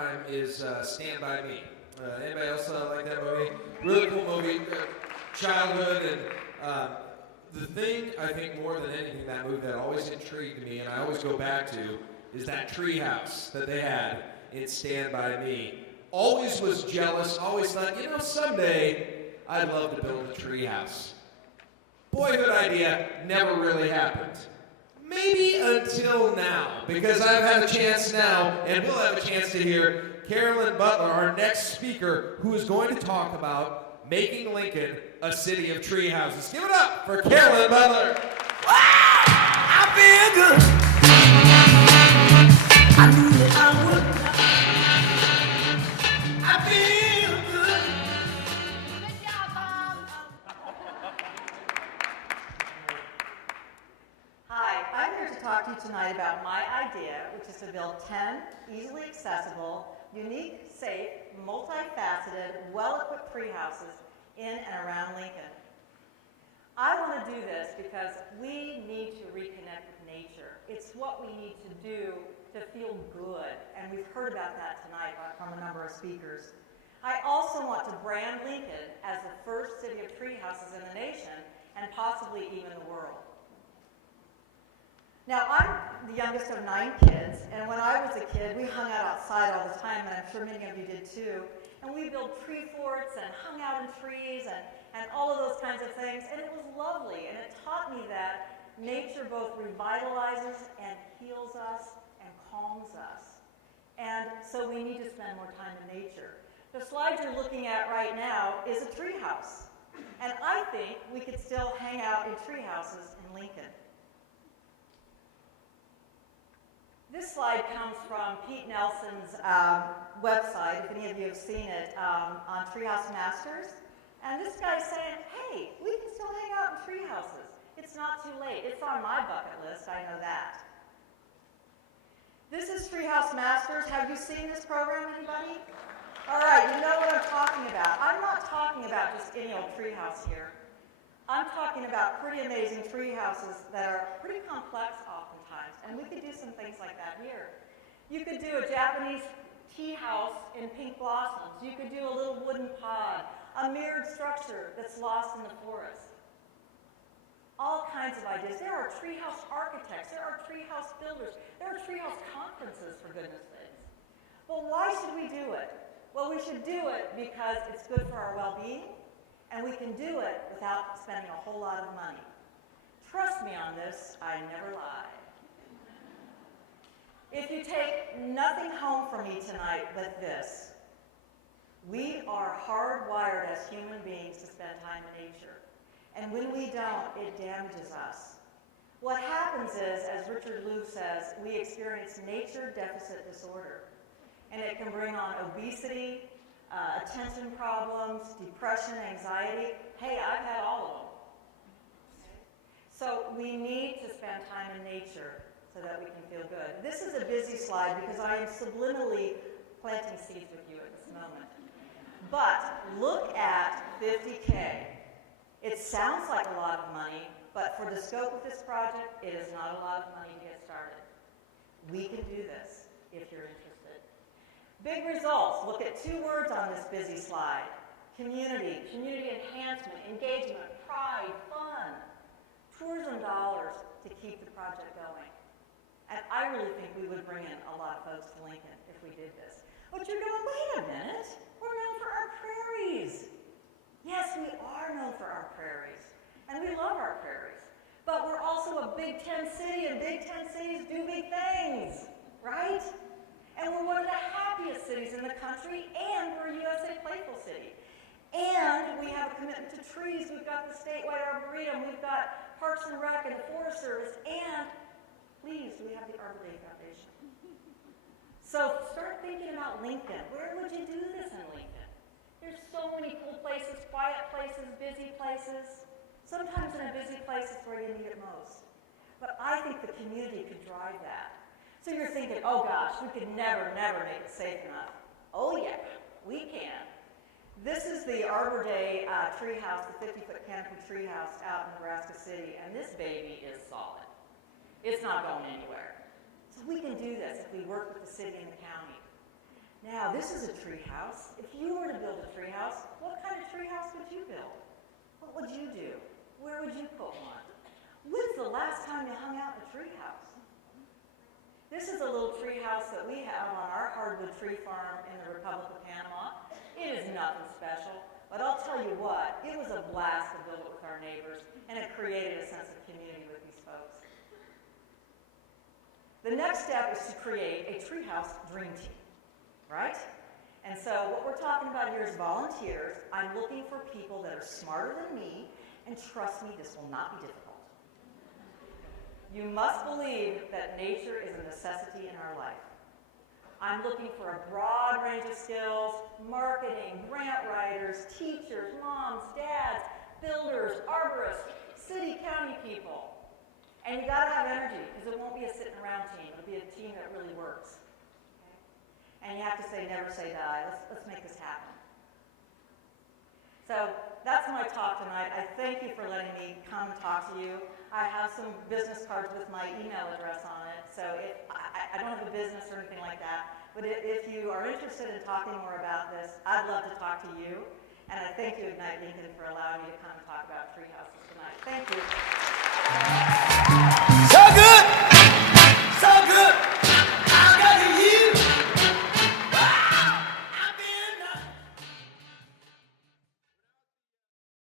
time is Stand By Me. Anybody else like that movie? Really cool movie. Childhood, and the thing I think more than anything that movie that always intrigued me, and I always go back to, is that tree house that they had in Stand By Me. Always was jealous, always thought, someday I'd love to build a tree house. Boyhood idea never really happened. Maybe until now, because I've had a chance now, and we'll have a chance to hear Carolyn Butler, our next speaker, who is going to talk about making Lincoln a city of tree houses. Give it up for Carolyn Butler. Wow! I feel good. I knew that I would. I feel good. Good job, Mom. Hi, I'm here to talk to you tonight about my idea, which is to build 10 easily accessible, unique, safe, multifaceted, well-equipped tree houses in and around Lincoln. I want to do this because we need to reconnect with nature. It's what we need to do to feel good, and we've heard about that tonight from a number of speakers. I also want to brand Lincoln as the first city of tree houses in the nation, and possibly even the world. Now, I'm the youngest of 9 kids, and when I was a kid, we hung out outside all the time, and I'm sure many of you did too. And we built tree forts and hung out in trees and all of those kinds of things, and it was lovely, and it taught me that nature both revitalizes and heals us and calms us. And so we need to spend more time in nature. The slide you're looking at right now is a tree house, and I think we could still hang out in tree houses in Lincoln. This slide comes from Pete Nelson's website, if any of you have seen it, on Treehouse Masters. And this guy's saying, hey, we can still hang out in tree houses. It's not too late. It's on my bucket list, I know that. This is Treehouse Masters. Have you seen this program, anybody? All right, you know what I'm talking about. I'm not talking about just any old tree house here. I'm talking about pretty amazing tree houses that are pretty complex oftentimes, and we could do some things like that here. You could do a Japanese tea house in pink blossoms. You could do a little wooden pod, a mirrored structure that's lost in the forest. All kinds of ideas. There are treehouse architects. There are treehouse builders. There are treehouse conferences, for goodness sakes. Well, why should we do it? Well, we should do it because it's good for our well-being, and we can do it without spending a whole lot of money. Trust me on this, I never lie. If you take nothing home from me tonight but this, we are hardwired as human beings to spend time in nature. And when we don't, it damages us. What happens is, as Richard Louv says, we experience nature deficit disorder. And it can bring on obesity, attention problems, depression, anxiety. Hey, I've had all of them. So we need to spend time in nature so that we can feel good. This is a busy slide because I am subliminally planting seeds with you at this moment. But look at 50K. It sounds like a lot of money, but for the scope of this project, it is not a lot of money to get started. We can do this if you're interested. Big results. Look at 2 words on this busy slide. Community, community enhancement, engagement, pride, fun. Tourism dollars to keep the project going. And I really think we would bring in a lot of folks to Lincoln if we did this. But you're going, wait a minute, we're known for our prairies. Yes, we are known for our prairies, and we love our prairies. But we're also a Big Ten city, and Big Ten cities do big things, right? And we're one of the happiest cities in the country, and we're a USA Playful city. And we have a commitment to trees. We've got the statewide arboretum. We've got Parks and Rec and the Forest Service. And, please, we have the Arbor Day Foundation. So start thinking about Lincoln. Where would you do this in Lincoln? There's so many cool places, quiet places, busy places. Sometimes in a busy place is where you need it most. But I think the community could drive that. So you're thinking, oh gosh, we could never make it safe enough. Oh yeah, we can. This is the Arbor Day treehouse, the 50-foot canopy treehouse out in Nebraska City, and this baby is solid. It's not going anywhere. So we can do this if we work with the city and the county. Now, this is a tree house. If you were to build a tree house, what kind of tree house would you build? What would you do? Where would you put one? When's the last time you hung out in a tree house? This is a little tree house that we have on our hardwood tree farm in the Republic of Panama. It is nothing special, but I'll tell you what, it was a blast to build it with our neighbors, and it created a sense of community with these folks. The next step is to create a treehouse dream team, right? And so what we're talking about here is volunteers. I'm looking for people that are smarter than me, and trust me, this will not be difficult. You must believe that nature is a necessity in our life. I'm looking for a broad range of skills: marketing, grant writers, teachers, moms, dads, builders, arborists, city, county people. And you gotta have energy, because it won't be a sitting around team. It'll be a team that really works. Okay? And you have to say, never say die. Let's make this happen. So that's my talk tonight. I thank you for letting me come and talk to you. I have some business cards with my email address on it, so if I don't have a business or anything like that, but if you are interested in talking more about this, I'd love to talk to you. And I thank you, Ignite Lincoln, for allowing me to come and talk about tree houses tonight. Thank you. So good.